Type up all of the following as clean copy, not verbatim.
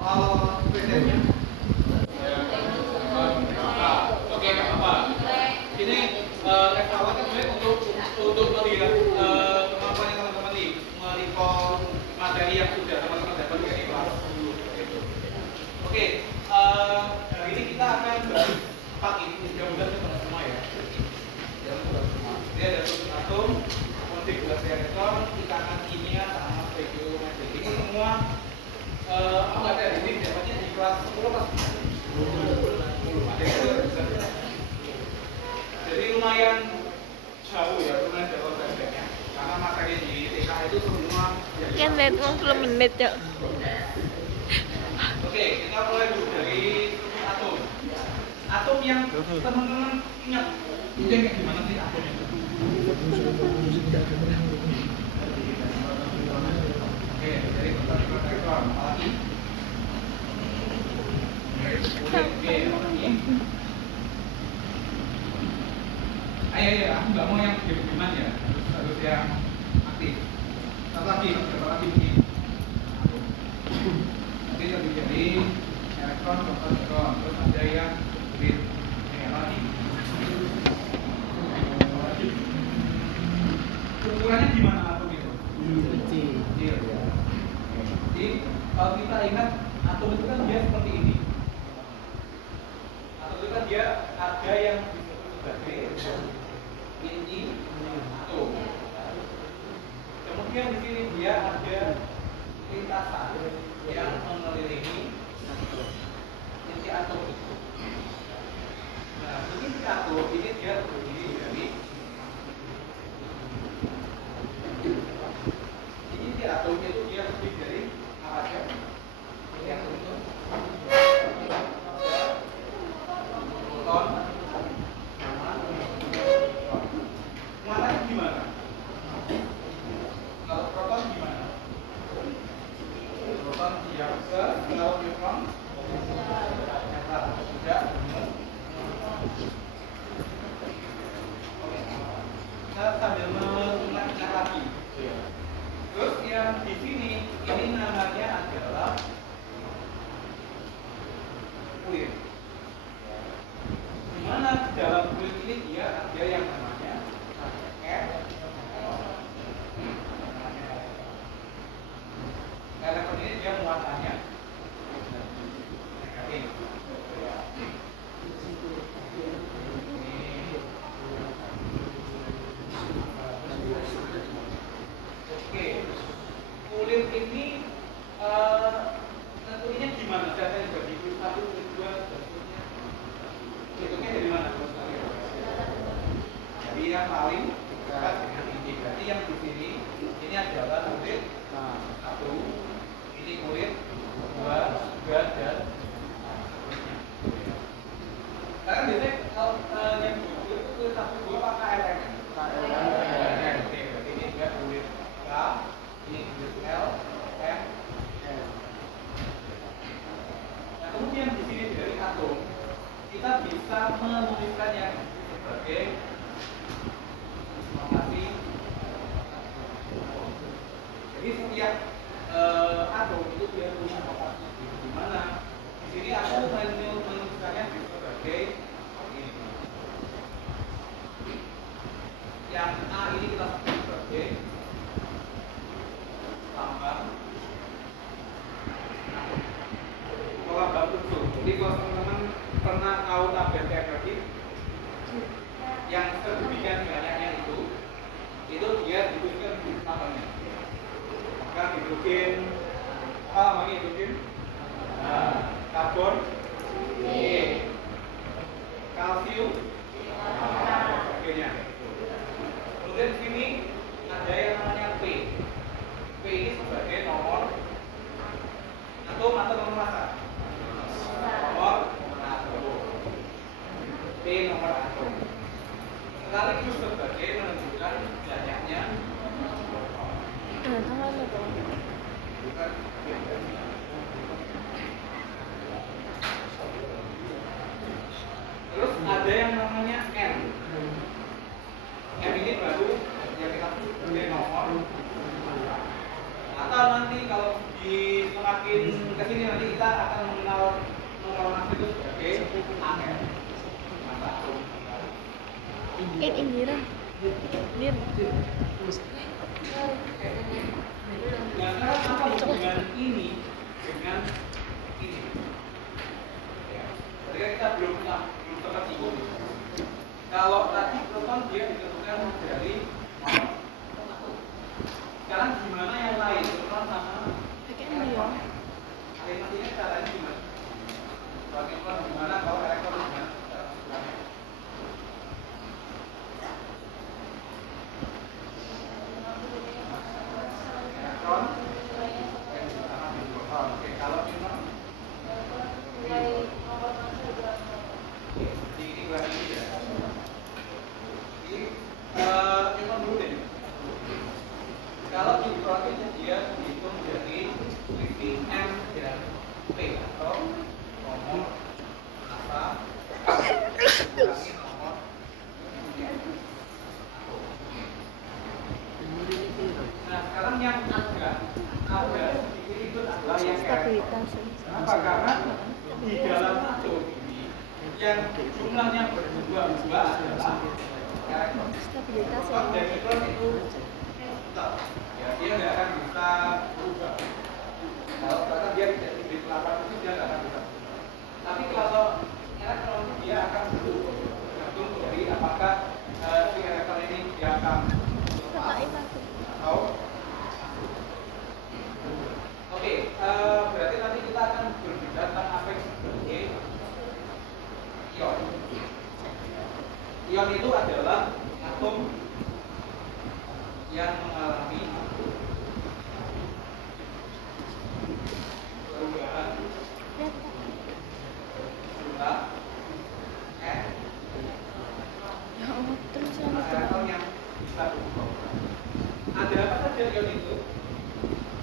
PTN-nya? Oke, nggak apa-apa. Ini evaluasi kan sebenarnya untuk melihat kemampuan teman-teman nih, merecall materi yang sudah teman-teman dapat dari kelas dulu. Gitu. Oke, hari ini kita akan bahas 4 ini. Mudah-mudahan ketemu semua ya. Dia ada struktur atom, konfigurasi elektron, ikatan kimia, sama stereometri. Ini semua aku nggak tahu ini dapatnya di kelas 10 kelas 10. Jadi lumayan jauh ya, lumayan jauh belajarnya. Karena materi di TK itu semua Kan lihat 50 menit ya. Oke, kita mulai dulu dari atom. Atom yang teman-teman ingat, itu yang kayak gimana sih atom itu? Oke, dari pertanyaan elektron, apa lagi? Oke, apa lagi? Ayo, aku nggak mau yang diam-diaman ya, harus yang aktif. Satu lagi mungkin. Nanti terdiri dari elektron, proton, terus ada yang grid. Apa lagi? Ukurannya gimana atom itu? Kecil ya. Jadi kalau kita ingat atom itu kan dia seperti ini. Atom itu kan dia ada yang disebut sebagai inti atom. Kemudian di sini dia ada lintasan yang mengelilingi inti atom itu. Nah, inti atom ini dia terdiri dari inti atom itu dia terdiri dari apa aja? Yang untuk proton, sama neutron. Muatannya gimana? Kalau proton gimana? Proton yang ke, kalau neutron netral, tidak. Kita sambil mengingat lagi. Terus yang di sini ini namanya adalah kulit. Dimana dalam kulit ini dia ada yang namanya elektron ini dia muatannya negatif. Oke, kulit ini tentunya gimana? Data yang bagi kulit 1, kulit 2, bentuknya hitungnya dari mana? Jadi yang paling dekat dengan ini. Berarti yang di sini ini adalah kulit 1, ini kulit 2, 3, dan seterusnya. Karena biasanya kalau yang kulit itu kulit 1, 2 pakai KLM. Oke, berarti ini juga kulit K, ini kulit L, M, N. Nah, kemudian di sini dari atom kita bisa menuliskan yang sebagai informasi. Jadi setiap atom itu dia punya lokasi di mana. Di sini aku menuliskannya sebagai ini. Yang A ini kita sebut sebagai lambang atom. Lambang unsur. Jadi kalau teman-teman pernah tahu tabel periode yang sedemikian banyaknya itu dia dituliskan di lambangnya. Maka hidrogen, apa namanya hidrogen? Karbon, kalsium, sebagainya. Kemudian di sini ada yang namanya P. P ini sebagai nomor atom atau nomor massa. Nomor atom. P nomor atom. Sekaligus sebagai menentukan banyaknya proton. Bukan kita akan mengenal nafas itu sebagai angin. Indira. Dir. Nah, sekarang apa hubungan ini dengan ini? Ya, tadi kan kita belum sempat singgung. Kalau tadi proton dia ditentukan dari motor. Sekarang gimana yang lain? Proton sama elektron. Animasinya caranya gimana? Kalau elektron gimana? Kalau elektron gimana? Elektron oke, kalau neutron ini gua ini ya. Ini neutron dulu deh. Kalau neutron itu dia dihitung dari selisih M dan P atau nomor apa kurangi nomor Nah, sekarang yang ada sedikit itu adalah yang Stabilitas. Kenapa? Karena di dalam atom ini yang jumlahnya berubah-ubah adalah elektron. Stabilitas. Proton dan neutron itu tetap, ya dia nggak akan bisa berubah. Kalau karena dia tidak diberi kelapa itu dia nggak akan bisa. Tapi kalau elektron dia akan berubah, tergantung dari apakah si elektron ini dia akan lepas atau oke, berarti nanti kita akan berbicara tentang apa yang sebagai ion. Ion itu adalah atom yang mengalami perubahan jumlah N Ya Allah, terus elektron yang bisa berubah. Ada apa saja ion itu?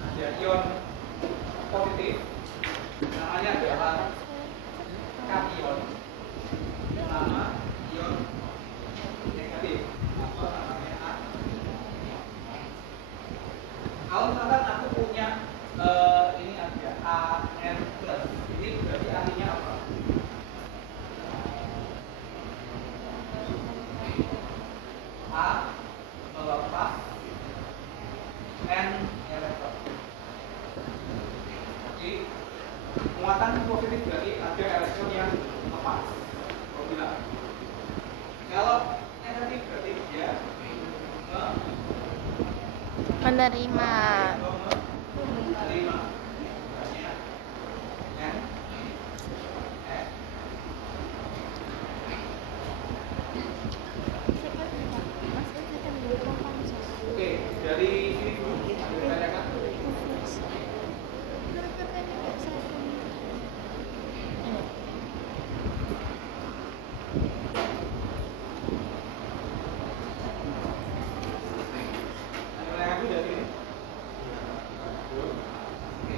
Ada ion positif, namanya adalah kation, nama ion negatif, atau namanya anion. Kalau misalkan aku punya ini ada AN+, ini berarti artinya apa? A melepas N elektron. Jadi muatan positif berarti ada elektron yang lepas. Kalau negatif berarti dia menerima. menerima. N F. Oke, dari ini dulu ada ditanyakan. Ada yang dari ini? Oke.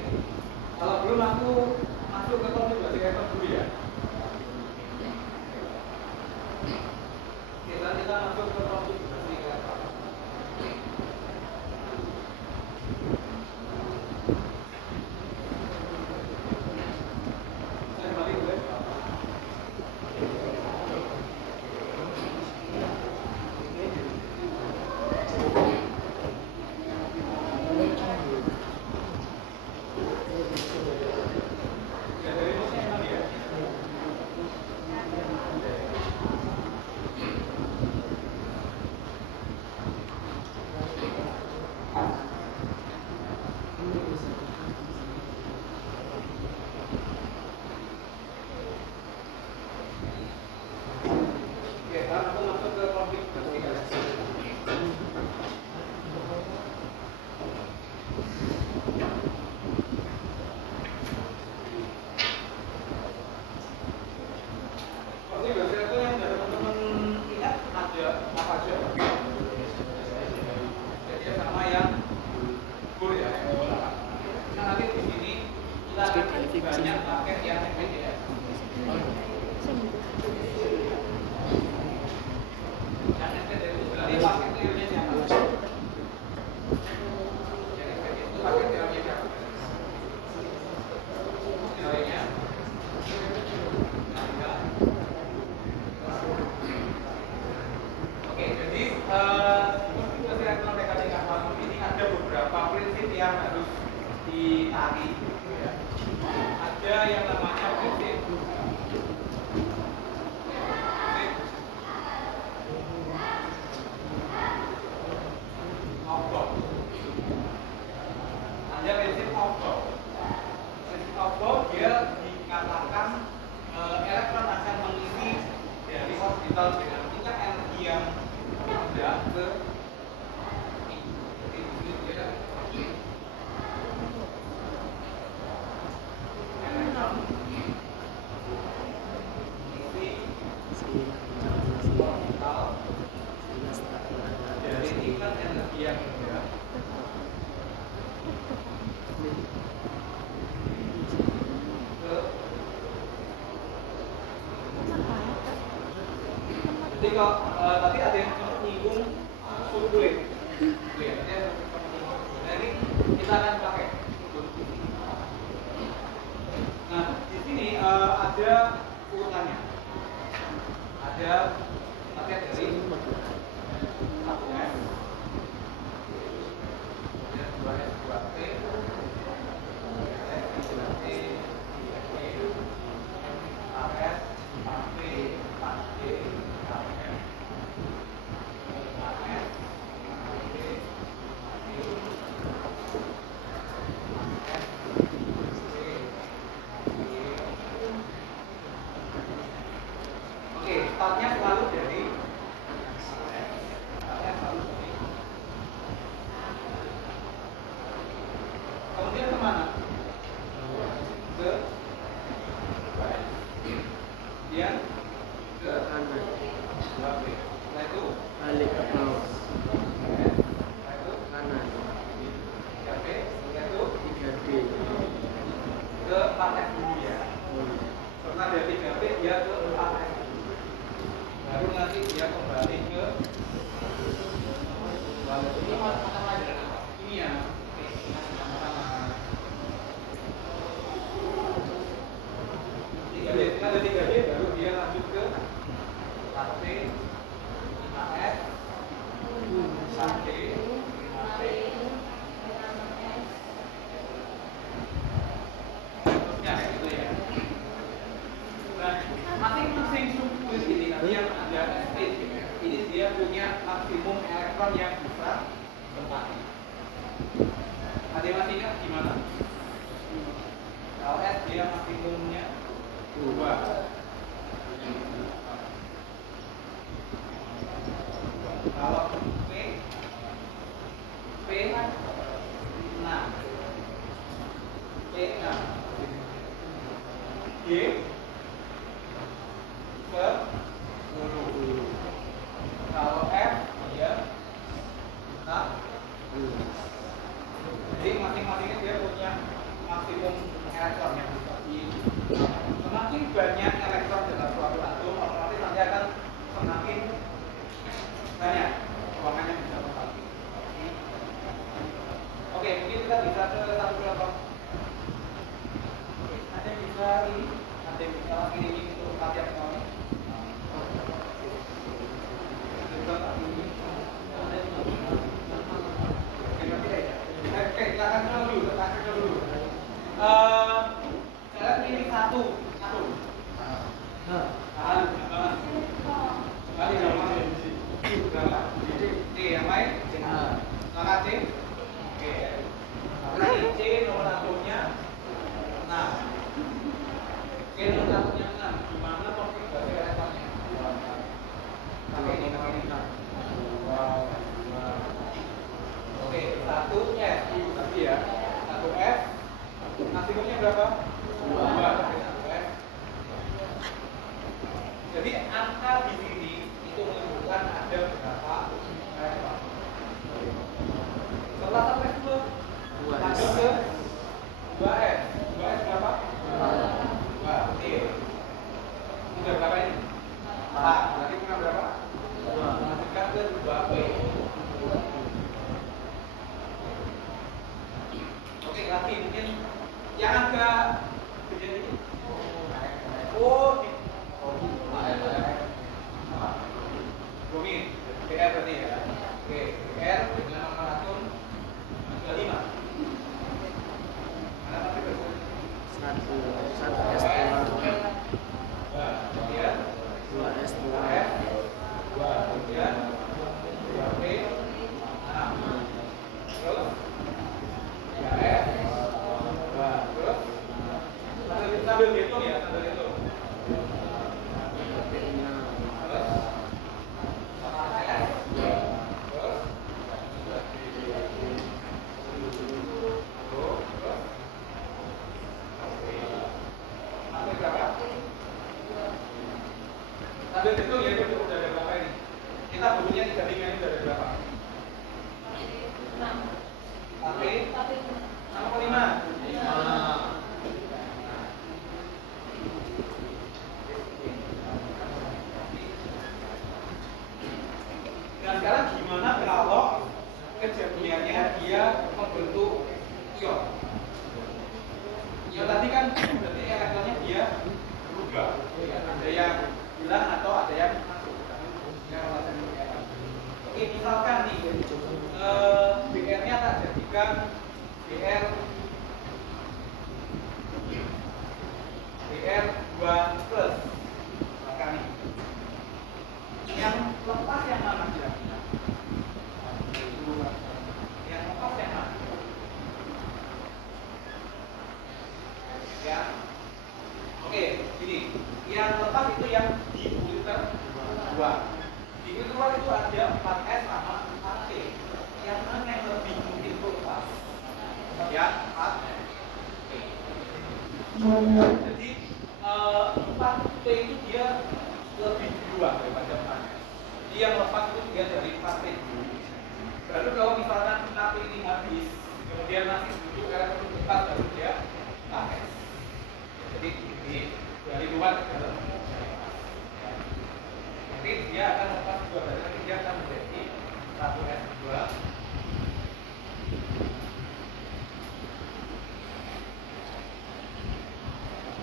Kalau belum aku masuk ke topik berarti rekod dulu ya. Kita masuk ke topik berarti rekod. Saya balik dulu ya. Ya, dari musik tadi ya. Oke, sekarang aku masuk ke topik ketiga. Topik ketiga itu yang dari teman-teman ingat ada apa aja? Jadi sama yang gur ya. Nah, nanti di sini kita akan banyak pakai yang ya. Yang NPT itu berarti pakai teorinya siapa? Yang NPT itu pakai teorinya siapa? Teori yang namanya prinsip Aufbau. Ada prinsip Aufbau. Prinsip Aufbau dia dikatakan elektron akan mengisi dari orbital dengan tingkat energi yang rendah ke dari tingkat energi yang rendah ke jadi kalau tadi ada yang menyinggung suhu kulit nah ini kita akan pakai nah di sini ada urutannya ada paket dari 1S dan 2S 2P S 3P 3P AS 4P 4P KF AS 4P 4P Oke, startnya selalu dari kemudian kemana? Ke kemudian ke kanan 2B setelah itu balik ke bawah setelah itu kanan 3B setelah itu 3D ke 4F dulu ya setelah dari 3B dia ke 4F baru nanti dia kembali ke ini mata pelajaran apa? Ini ya sama-sama 3D setelah dari 3D baru dia lanjut ke 4P 5F 4D 5P terusnya kayak gitu ya. Nah, masing-masing subkuis ini nanti yang ada state gitu ya. Ini dia punya maksimum elektron yang bisa tempati. Ada yang masih ingat gimana? Kalau S dia maksimumnya 2. Kalau P 6. P 6. G ke 10. Kalau F dia 4. Jadi masing-masingnya dia punya maksimum elektron yang bisa di semakin banyak elektron dalam suatu atom otomatis nanti akan semakin banyak ruangan yang bisa terpati. Oke, mungkin kita bisa ke satu kelompok. Ada yang bisa ini, ada yang bisa ini untuk latihan kamu. Oke, kita akan coba dulu. Saya pilih satu. Kali berapa? C yang lain? Langkah C. Oke. Berarti C nomor atomnya 6. C nomor atomnya 6. Gimana konfigurasi elektronnya? Pakai ini. Oke, 1S tadi ya. 1S. Maksimumnya berapa? 2. Jadi angka di sini itu menunjukkan ada berapa elektron. Setelah sampai 2, lanjut ke 2S. 2S berapa? 2. Oke. Sudah berapa ini? 4. Berarti kurang berapa? 2. Lanjutkan ke 2P. Oke, lagi mungkin yang agak kejadian ini satu satu S2, dua S2, Sambil hitung ya, sambil hitung. Sambil hitung ya, udah ada berapa ini? Kita butuhnya 3 ini udah ada berapa? Tapi 6,5. Nah sekarang gimana kalau kejadiannya dia membentuk ion? Ion tadi kan berarti elektronnya dia berubah. Ada yang hilang atau ada yang masuk. Oke, misalkan nih BR-nya tak jadikan BR 2 plus. Maka nih yang lepas yang mana kira-kira? Yang lepas yang mana? Ya. Oke, gini. Yang lepas itu yang di liter 2. Di liter 2 itu ada 4S sama 4T. Yang mana yang lebih mungkin itu lepas? Ya, 4T. Jadi 4T itu dia lebih duluan daripada 4S. Jadi yang lepas itu dia dari 4T. Berarti kalau misalkan 4T ini habis, kemudian masih duduk elektron 4 baru dia 4S. Jadi dari luar ke dalam. Jadi dia akan lepas 2, berarti dia akan menjadi 1S2.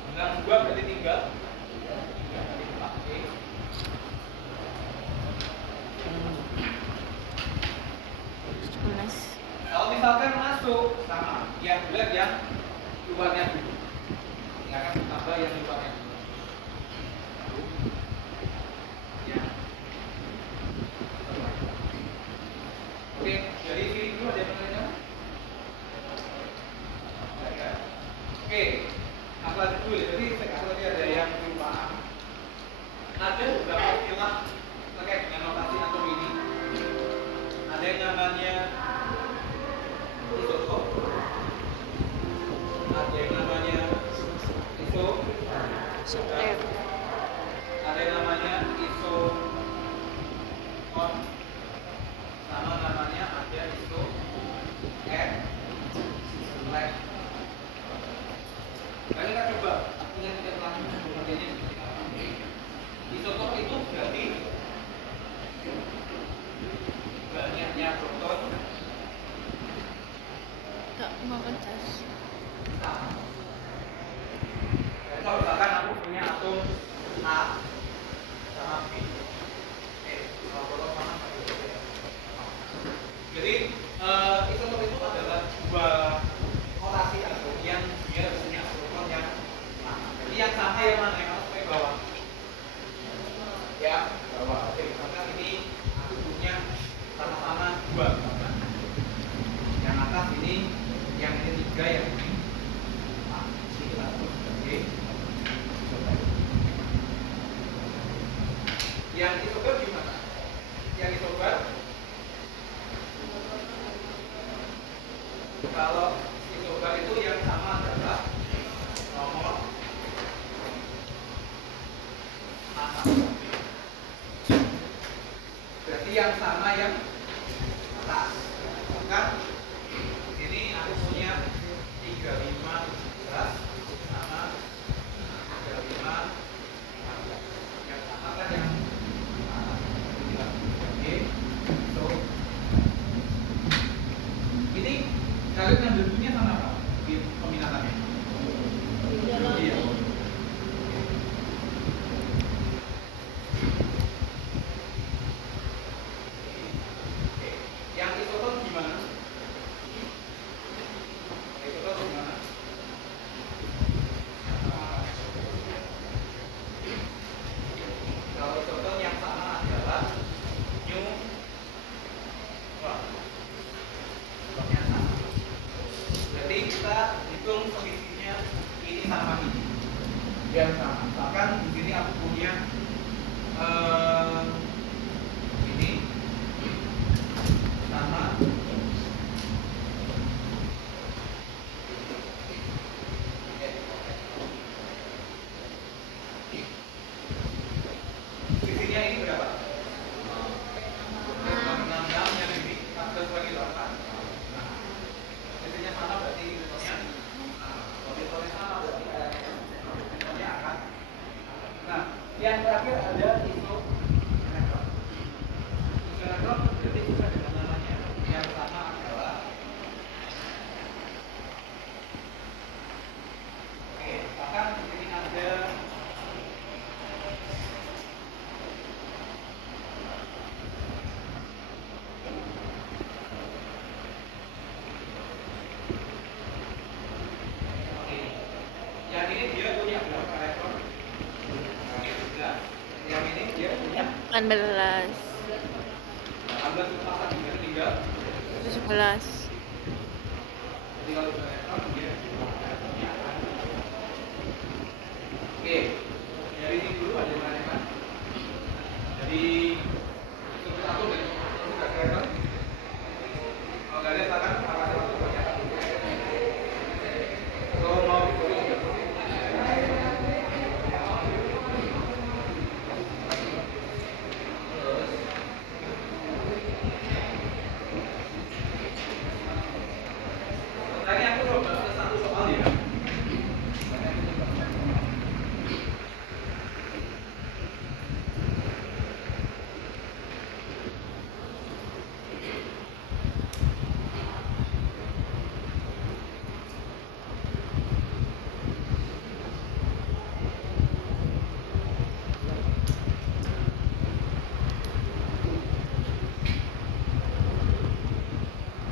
Dengan 2 berarti 3 kali 4E. Kalau misalkan masuk sama yang bulat yang luarnya dulu, nggak akan tambah yang luarnya dulu. Ya. Oke, jadi ini dulu ada pertanyaan. Oke, apa dulu ya? Jadi sekarang ada yang kelupaan. Ada beberapa istilah terkait dengan notasi atom ini. Ada yang namanya isotop, ada yang namanya ada yang namanya isokon, sama namanya ada isoek. Kali kita coba ingat-ingat lagi pengertiannya. Isotop itu berarti banyaknya proton Tak makan cas. Kalau misalkan aku punya atom A sama B, kalau proton mana? Jadi isotop itu adalah dua rotasi atom yang dia punya proton yang sama. Jadi yang sama yang mana? Yang masuk ke bawah. Ya, bawah. Oke, misalkan ini aku punya sama-sama 2. Yang atas ini, yang ini 3, yang ini 4. Ini kita sebut sebagai isoter. Yang isoter gimana? Yang isoter kalau isoter itu yang sama adalah nomor A1. Berarti yang sama yang atas. Kan ini aku punya 35 17 sama 35 yang sama kan yang atas. Oke, so ini kalian yang bentuknya sama apa? Peminatannya? Iya. yang sama. Misalkan di sini aku punya eh, ini sama sisinya ini berapa? 66 yang ini tambah sebagai 8. Nah, sisinya sama berarti inputnya kalau inputnya sama berarti inputnya akan. Nah, yang terakhir ada iso elektron. Iso elektron berarti sesuai dengan namanya. Yang sama adalah oke, bahkan di sini ada oke. Yang ini dia punya berapa elektron? Nah, yang ini dia punya 18, 18 sepasang juga tinggal. 17. Jadi kalau elektron dia punya akan. Oke, dari ini dulu ada yang kan? Jadi sebut aku dan sudah kelihatan. Kalau nggak ada silakan apa satu banyak. Kalau mau tadi aku coba satu soal ya.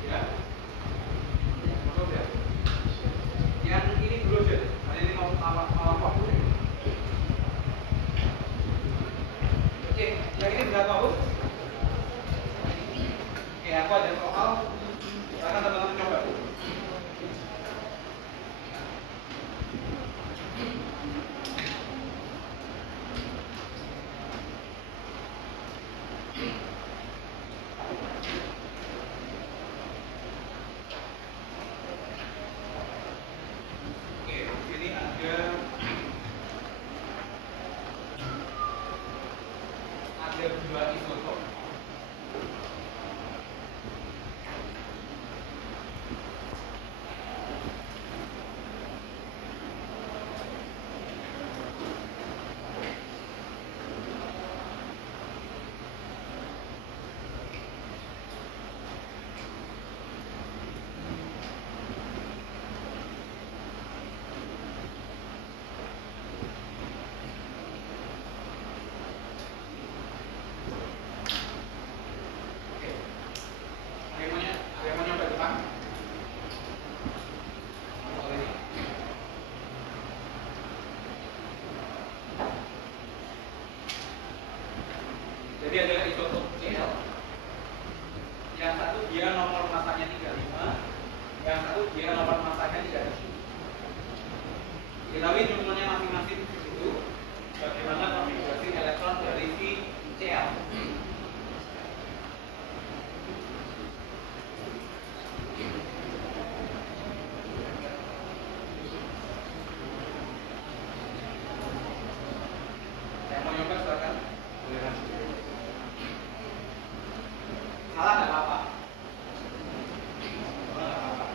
Ya. Masuk ya. Yang ini dulu aja. Nah, ini mau apa? Oke, yang ini berapa, Bu? Oke, aku ada soal. Silakan teman-teman coba. Oke, ini ada dua isotop. Oke. Ada yang mau nyoba depan? Soal ini. Jadi ada isotop Cl. Yang satu dia nomor masanya 35, yang satu dia nomor masanya 37. Diketahui jumlahnya masing-masing itu bagaimana konfigurasi elektron dari si Cl. Yang mau nyoba silakan. Boleh lanjut. Salah nggak apa-apa. Salah nggak apa-apa.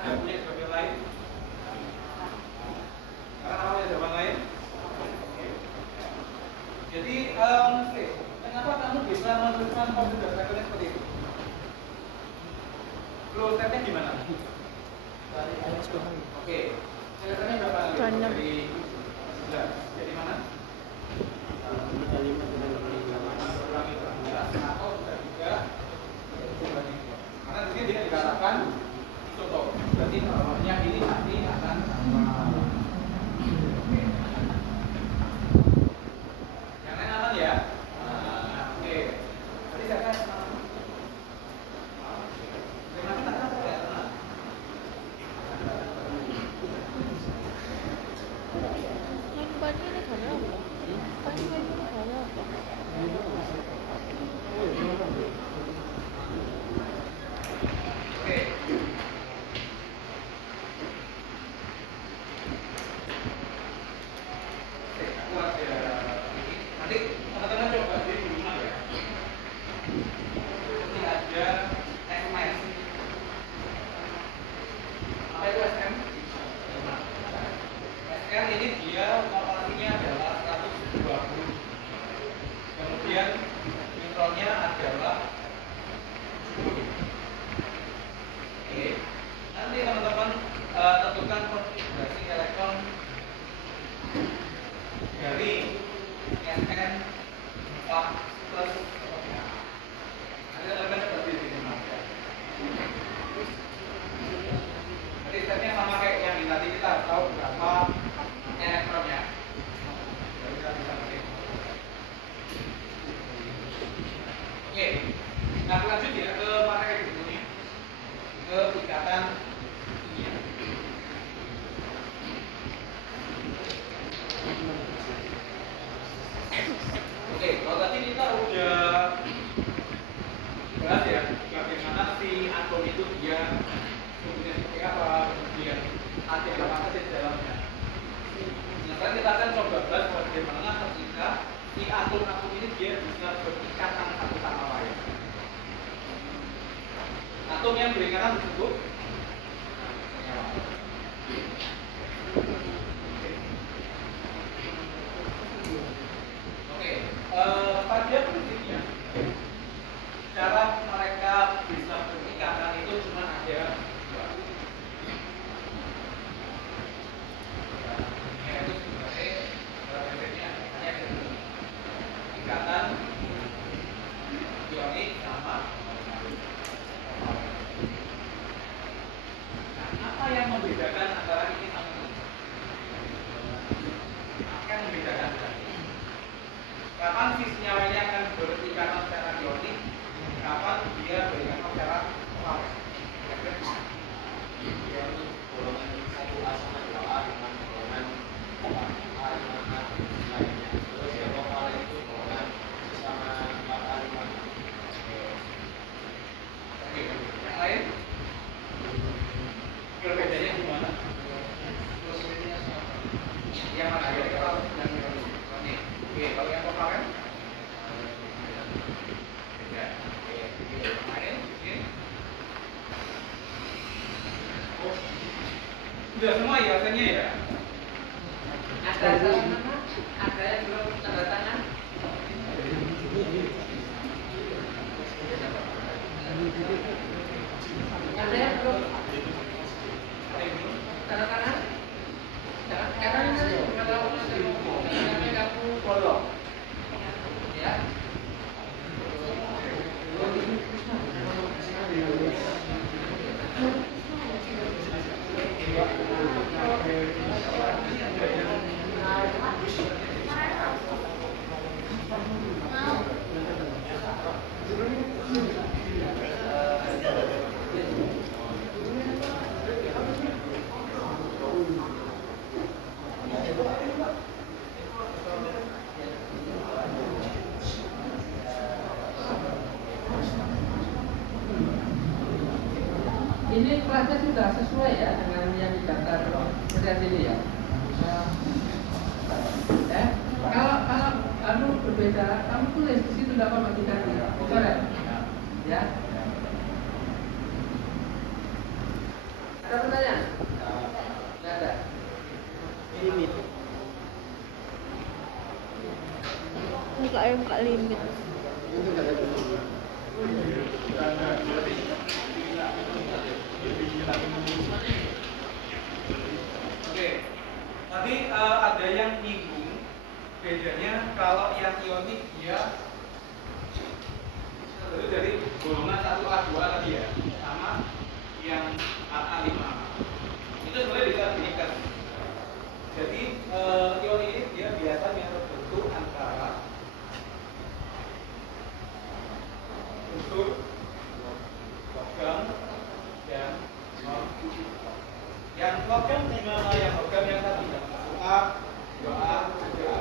ada punya jawaban lain? Karena apa punya jawaban lain? Jadi, kenapa kamu bisa menuliskan prosedur cycle seperti itu? Flow step-nya gimana? Oke, catatannya berapa? Banyak. Dari 11. Jadi mana? Ulangi 11 atau juga ulangi 2. Karena di sini dia dikatakan contoh. Berarti nomornya ini nanti akan sama. Oke. Yang lain aman ya? Oke. Tadi saya kan terima kasih ya, tenang. Yang pagi ini karena apa? Pagi ini karena apa? Oke. Aku ada ini. Nanti teman-teman coba di rumah ya. Nanti ada SMS. Apa itu SM? SM ini dia kalkulasinya adalah 120. Kemudian neutronnya adalah 70. Oke. Nanti teman-teman tentukan konfigurasi elektron dari SN 4 plus. Nanti teman-teman seperti ini mas ya. Jadi stepnya sama kayak yang di tadi, kita tahu berapa elektronnya. Jadi kita bisa ngetik. Oke. Nah lanjut ya ke materi berikutnya, ke ikatan kimia. Oke, kalau tadi kita udah bahas ya bagaimana si atom itu dia fungsinya seperti apa, kemudian ada apa saja di dalamnya. Nah, sekarang kita akan coba bahas bagaimana ketika si atom-atom ini dia bisa berikatan satu sama lain. Atom yang berikatan disebut senyawa. Oke, pada prinsipnya cara mereka bisa berikatan itu cuma ada dua. Yaitu sebagai prinsipnya hanya ada dua. Ikatan ionik sama. Nah, apa yang membedakan antara ini sama ini? Apa yang membedakan? Kapan si senyawa ini akan berikatan secara ionik? Kapan dia berikatan secara polar? Yaitu golongan 1A sama 2A dengan golongan 4A dengan lainnya. Terus yang lokal itu golongan sama 4A 5. Oke, yang lain? Perbedaannya gimana? Yang mana ya? Kalau yang ini. Oke, kalau yang kovalen? Beda. Oke, yang lain? Oke. Oh, sudah semua ya rasanya ya? Ada tanda tangan, ada yang belum tanda tangan. Ada yang belum Ada yang belum? tanda tangan. Karena nanti kalau saya ngomong, jangan kamu bolong. Ya. Ini kelasnya sudah sesuai ya dengan yang didaftar lihat ini ya. Kalau kamu berbeda, kamu tulis di situ 8/3. Betul ya? Ya. Ada pertanyaan? Nggak ada. Limit. Muka limit. Oke, tadi ada yang nyinggung bedanya kalau yang ionik dia itu dari golongan 1A2 tadi ya, sama yang AA5. Itu sebenarnya bisa diikat. Jadi ion ini dia biasanya terbentuk antara unsur logam dan non. Yang logam di mana yang logam yang tadi yang masuk A, 2A, 3A.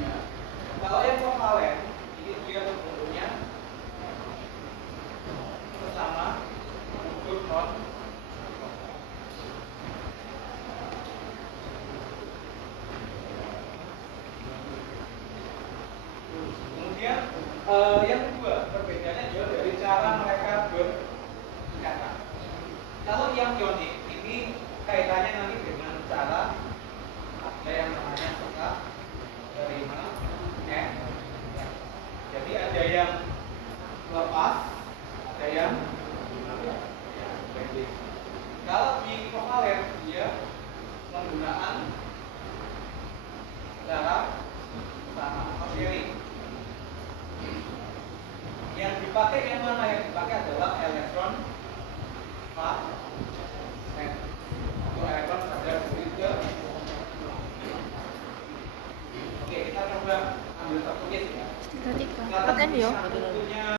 Ya. Kalau yang kovalen ini dia terbentuknya bersama unsur non. Kemudian yang kedua perbedaannya adalah dari cara mereka berkata. Kalau yang ionik ini kaitannya nanti dengan cara ada yang namanya suka terima N. Jadi ada yang lepas, ada yang pendek. Kalau di kovalen dia menggunakan cara sama atau sharing. Yang dipakai yang mana? Yang dipakai adalah elektron valence atau elektron pada ke. Oke, kita coba ambil satu case ya. 3 4 M ya. Satunya